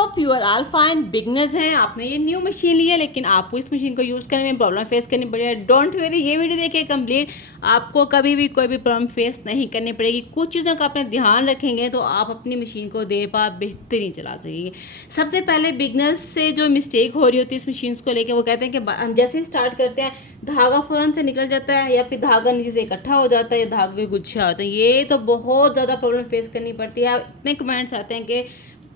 Hope you are all fine. Beginners हैं, आपने ये न्यू मशीन ली है लेकिन आपको इस मशीन को यूज़ करने में प्रॉब्लम फेस करनी पड़ी है। डोंट वरी, ये वीडियो देखिए कंप्लीट, आपको कभी भी कोई भी प्रॉब्लम फेस नहीं करनी पड़ेगी। कुछ चीज़ों का अपने ध्यान रखेंगे तो आप अपनी मशीन को देर पार बेहतरीन चला सकेंगे। सबसे पहले बिगनर्स से जो मिस्टेक हो रही होती है इस मशीन को लेकर, वो कहते हैं कि हम जैसे ही स्टार्ट करते हैं धागा फ़ौरन से निकल जाता है, या फिर धागा नीचे से इकट्ठा हो जाता है, या धागे गुच्छा होता है। ये तो बहुत ज़्यादा प्रॉब्लम फेस करनी पड़ती है। इतने कमेंट्स आते हैं कि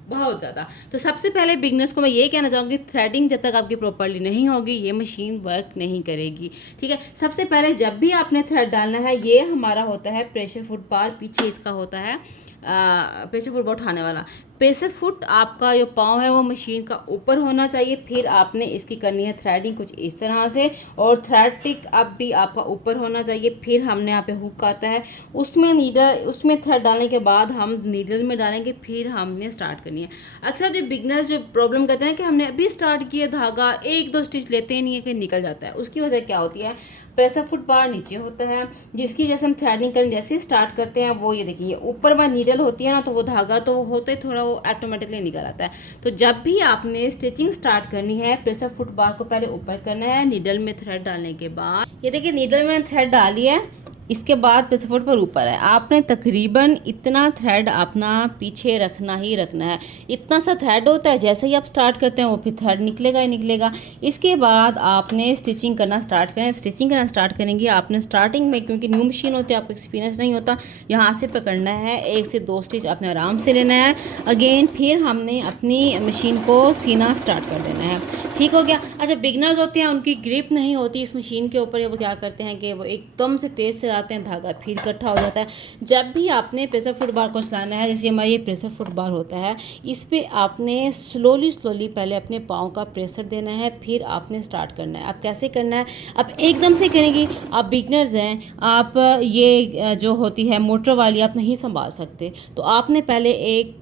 बहुत ज़्यादा। तो सबसे पहले बिगनर्स को मैं ये कहना चाहूँगी, थ्रेडिंग जब तक आपकी प्रॉपर्ली नहीं होगी ये मशीन वर्क नहीं करेगी। ठीक है, सबसे पहले जब भी आपने थ्रेड डालना है, ये हमारा होता है प्रेशर फुट बार, पीछे इसका होता है प्रेशर फुट बार उठाने वाला। प्रेशर फुट आपका जो पाँव है वो मशीन का ऊपर होना चाहिए। फिर आपने इसकी करनी है थ्रेडिंग कुछ इस तरह से, और थ्रेड टिक अब भी आपका ऊपर होना चाहिए। फिर हमने यहाँ पे हुक आता है, उसमें थ्रेड डालने के बाद हम नीडल में डालेंगे, फिर हमने स्टार्ट करनी है। अक्सर जो बिगनर्स जो प्रॉब्लम करते हैं कि हमने अभी स्टार्ट किया, धागा एक दो स्टिच लेते ही नहीं है कि निकल जाता है। उसकी वजह क्या होती है, प्रेशर फुट बार नीचे होता है, जिसकी जैसे हम थ्रेडिंग करने जैसे स्टार्ट करते हैं वो ये देखिए ऊपर में नीडल होती है ना, तो वो धागा तो होते थोड़ा वो ऑटोमेटिकली निकल आता है। तो जब भी आपने स्टिचिंग स्टार्ट करनी है, प्रेशर फुट बार को पहले ऊपर करना है, नीडल में थ्रेड डालने के बाद ये देखिए नीडल में थ्रेड डाली है, इसके बाद प्रेशर फुट पर ऊपर है। आपने तकरीबन इतना थ्रेड अपना पीछे रखना ही रखना है। इतना सा थ्रेड होता है, जैसे ही आप स्टार्ट करते हैं वो फिर थ्रेड निकलेगा ही निकलेगा। इसके बाद आपने स्टिचिंग करना स्टार्ट करें। स्टिचिंग करना स्टार्ट करेंगे आपने स्टार्टिंग में, क्योंकि न्यू मशीन होती है, आपको एक्सपीरियंस नहीं होता, यहाँ से पकड़ना है, 1 से 2 स्टिच अपने आराम से लेना है। अगेन फिर हमने अपनी मशीन को सीना स्टार्ट कर देना है। ठीक हो गया। अच्छा, बिगनर्स होते हैं, उनकी ग्रिप नहीं होती इस मशीन के ऊपर, वो क्या करते हैं कि वो एकदम से तेज़ से आते हैं, धागा फिर इकट्ठा हो जाता है। जब भी आपने प्रेशर फुट बार को चलाना है, जैसे हमारा ये प्रेशर फुट बार होता है, इस पर आपने स्लोली पहले अपने पाँव का प्रेशर देना है, फिर आपने स्टार्ट करना है। आप कैसे करना है, आप एकदम से करेंगे, आप बिगनर्स हैं, आप ये जो होती है मोटर वाली आप नहीं संभाल सकते, तो आपने पहले एक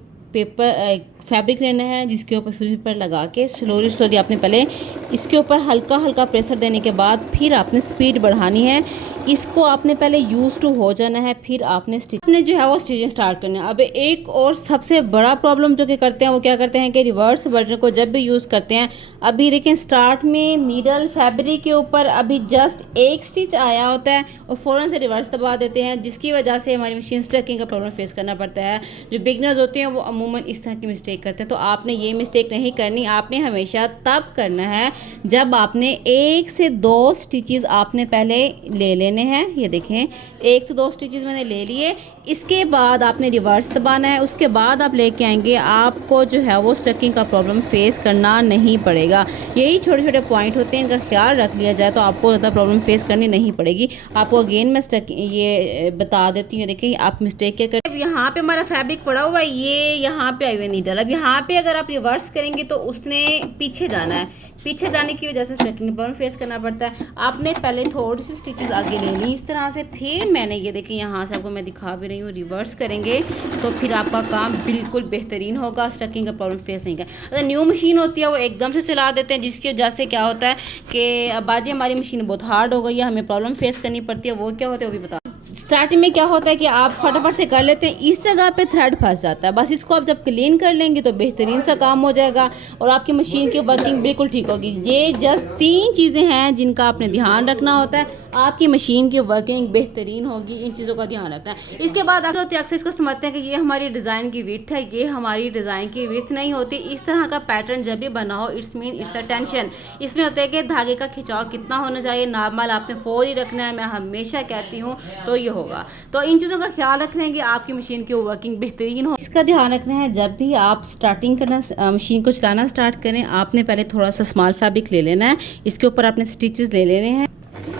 फैब्रिक लेना है, जिसके ऊपर फिल्म पेपर लगा के स्लोली आपने पहले इसके ऊपर हल्का हल्का प्रेशर देने के बाद फिर आपने स्पीड बढ़ानी है। इसको आपने पहले यूज़ टू हो जाना है, फिर आपने जो है वो स्टिचिंग स्टार्ट करना है। अब एक और सबसे बड़ा प्रॉब्लम जो कि करते हैं, वो क्या करते हैं कि रिवर्स बटन को जब भी यूज़ करते हैं, अभी देखें स्टार्ट में नीडल फैब्रिक के ऊपर अभी जस्ट एक स्टिच आया होता है और फ़ौरन से रिवर्स दबा देते हैं, जिसकी वजह से हमारी मशीन स्टकिंग का प्रॉब्लम फेस करना पड़ता है। जो बिगनर्स होते हैं वो अमूमन इस तरह की मिस्टेक करते हैं, तो आपने ये मिस्टेक नहीं करनी। आपने हमेशा तब करना है जब आपने 1 से 2 स्टिचेस आपने पहले ले लेने हैं। ये देखें 1 से 2 स्टिचेस मैंने ले लिए, इसके बाद आपने रिवर्स दबाना है, उसके बाद आप लेके आएंगे, आपको जो है वो स्टकिंग का प्रॉब्लम फेस करना नहीं पड़ेगा। यही छोटे छोटे पॉइंट होते हैं, इनका ख्याल रख लिया जाए तो आपको ज़्यादा प्रॉब्लम फेस करनी नहीं पड़ेगी। आपको अगेन मैं ये बता देती हूँ, देखिए आप मिस्टेक क्या करें। यहाँ पे हमारा फैब्रिक पड़ा हुआ है, ये यहाँ पे आई हुई नीडल। अब यहाँ पे अगर आप रिवर्स करेंगे तो उसने पीछे जाना है, पीछे जाने की वजह से स्टकिंग का प्रॉब्लम फेस करना पड़ता है। आपने पहले थोड़ी सी स्टिचेस आगे ले ली इस तरह से, फिर मैंने ये देखिए यहाँ से आपको मैं दिखा भी रही हूँ, रिवर्स करेंगे तो फिर आपका काम बिल्कुल बेहतरीन होगा, स्टकिंग का प्रॉब्लम फेस नहीं करें। अगर न्यू मशीन होती है वो एकदम से चला देते हैं, जिसकी वजह से क्या होता है कि बाजी हमारी मशीन बहुत हार्ड हो गई है, हमें प्रॉब्लम फेस करनी पड़ती है। वो क्या होता है वो भी बता। स्टार्टिंग में क्या होता है कि आप फटाफट से कर लेते हैं, इस जगह पे थ्रेड फंस जाता है। बस इसको आप जब क्लीन कर लेंगे तो बेहतरीन सा काम हो जाएगा और आपकी मशीन की वर्किंग बिल्कुल ठीक होगी। ये जस्ट 3 चीज़ें हैं जिनका आपने ध्यान रखना होता है, आपकी मशीन की वर्किंग बेहतरीन होगी। इन चीज़ों का ध्यान रखना है। इसके बाद अक्सर इसको समझते हैं कि ये हमारी डिज़ाइन की विड्थ है, ये हमारी डिज़ाइन की विड्थ नहीं होती। इस तरह का पैटर्न जब भी बना हो, it's mean it's a tension. इसमें होता है कि धागे का खिंचाव कितना होना चाहिए, नॉर्मल आपने 4 ही रखना है, मैं हमेशा कहती हूँ, तो ये होगा। तो इन चीज़ों का ख्याल रखना है कि आपकी मशीन की वर्किंग बेहतरीन हो। इसका ध्यान रखना है जब भी आप स्टार्टिंग करना मशीन को चलाना स्टार्ट करें, आपने पहले थोड़ा सा स्मॉल फैब्रिक ले लेना है, इसके ऊपर आपने स्टिचेस ले लेने हैं।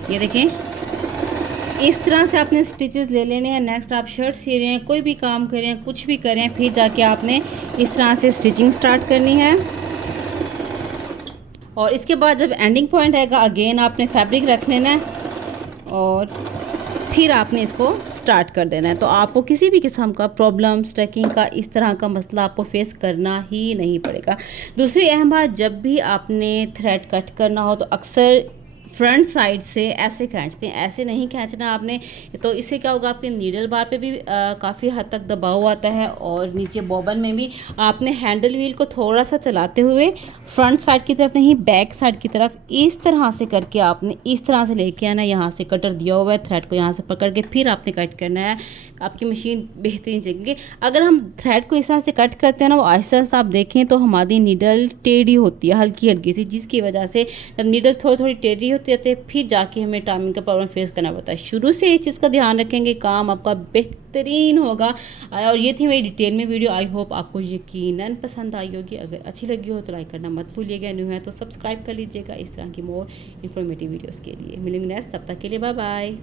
ये देखें इस तरह से आपने स्टिचेस ले लेने हैं। नेक्स्ट आप शर्ट सी रहे हैं, कोई भी काम करें, कुछ भी करें, फिर जाके आपने इस तरह से स्टिचिंग स्टार्ट करनी है। और इसके बाद जब एंडिंग पॉइंट आएगा, अगेन आपने फैब्रिक रख लेना है और फिर आपने इसको स्टार्ट कर देना है। तो आपको किसी भी किस्म का प्रॉब्लम स्टकिंग का इस तरह का मसला आपको फेस करना ही नहीं पड़ेगा। दूसरी अहम बात, जब भी आपने थ्रेड कट करना हो तो अक्सर फ्रंट साइड से ऐसे खींचते हैं, ऐसे नहीं खींचना आपने। तो इससे क्या होगा, आपके नीडल बार पे भी काफ़ी हद तक दबाव आता है और नीचे बॉबन में भी। आपने हैंडल व्हील को थोड़ा सा चलाते हुए फ्रंट साइड की तरफ नहीं, बैक साइड की तरफ इस तरह से करके आपने इस तरह से लेके आना। यहाँ से कटर दिया हुआ है, थ्रेड को यहाँ से पकड़ के फिर आपने कट करना है। आपकी मशीन बेहतरीन चलेगी। अगर हम थ्रेड को इस तरह से कट करते हैं ना, वो आहिस्ता आहिस्ता आप देखें तो हमारी नीडल टेढ़ी होती है, हल्की हल्की सी, जिसकी वजह से जब नीडल थोड़ी थोड़ी टेढ़ी होती रहती है फिर जाके हमें टाइमिंग का प्रॉब्लम फेस करना पड़ता है। शुरू से ये चीज़ का ध्यान रखेंगे, काम आपका बेहतरीन होगा। और ये थी मेरी डिटेल में वीडियो। आई होप आपको यकीनन पसंद आई होगी। अगर अच्छी लगी हो तो लाइक करना मत भूलिएगा, न्यू है तो सब्सक्राइब कर लीजिएगा इस तरह की मोर इन्फॉर्मेटिव वीडियोज़ के लिए। मिलेंगे नेक्स्ट, तब तक के लिए बाय बाय।